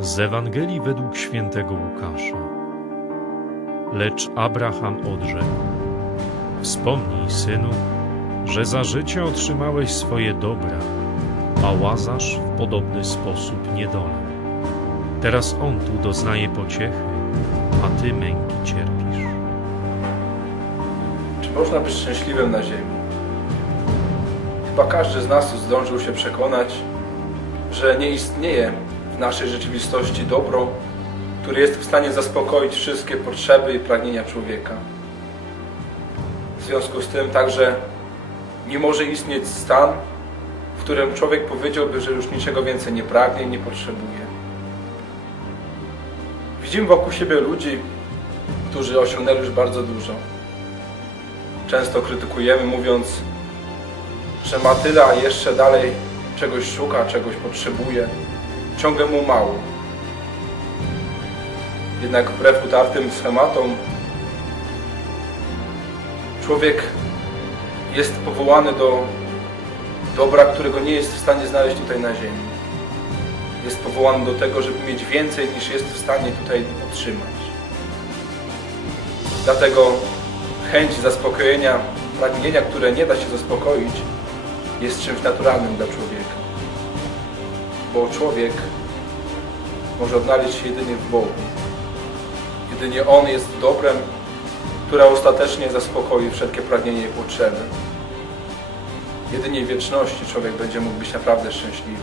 Z Ewangelii według świętego Łukasza. Lecz Abraham odrzekł: Wspomnij, synu, że za życia otrzymałeś swoje dobra, a Łazarz w podobny sposób niedolę. Teraz on tu doznaje pociechy, a ty męki cierpisz. Czy można być szczęśliwym na ziemi? Chyba każdy z nas zdążył się przekonać, że nie istnieje w naszej rzeczywistości dobro, które jest w stanie zaspokoić wszystkie potrzeby i pragnienia człowieka. W związku z tym także nie może istnieć stan, w którym człowiek powiedziałby, że już niczego więcej nie pragnie i nie potrzebuje. Widzimy wokół siebie ludzi, którzy osiągnęli już bardzo dużo. Często krytykujemy, mówiąc, że ma tyle, a jeszcze dalej czegoś szuka, czegoś potrzebuje, ciągle mu mało. Jednak wbrew utartym schematom, człowiek jest powołany do dobra, którego nie jest w stanie znaleźć tutaj na ziemi. Jest powołany do tego, żeby mieć więcej niż jest w stanie tutaj otrzymać. Dlatego chęć zaspokojenia pragnienia, które nie da się zaspokoić, jest czymś naturalnym dla człowieka. Bo człowiek może odnaleźć się jedynie w Bogu. Jedynie On jest dobrem, które ostatecznie zaspokoi wszelkie pragnienia i potrzeby. Jedynie w wieczności człowiek będzie mógł być naprawdę szczęśliwy.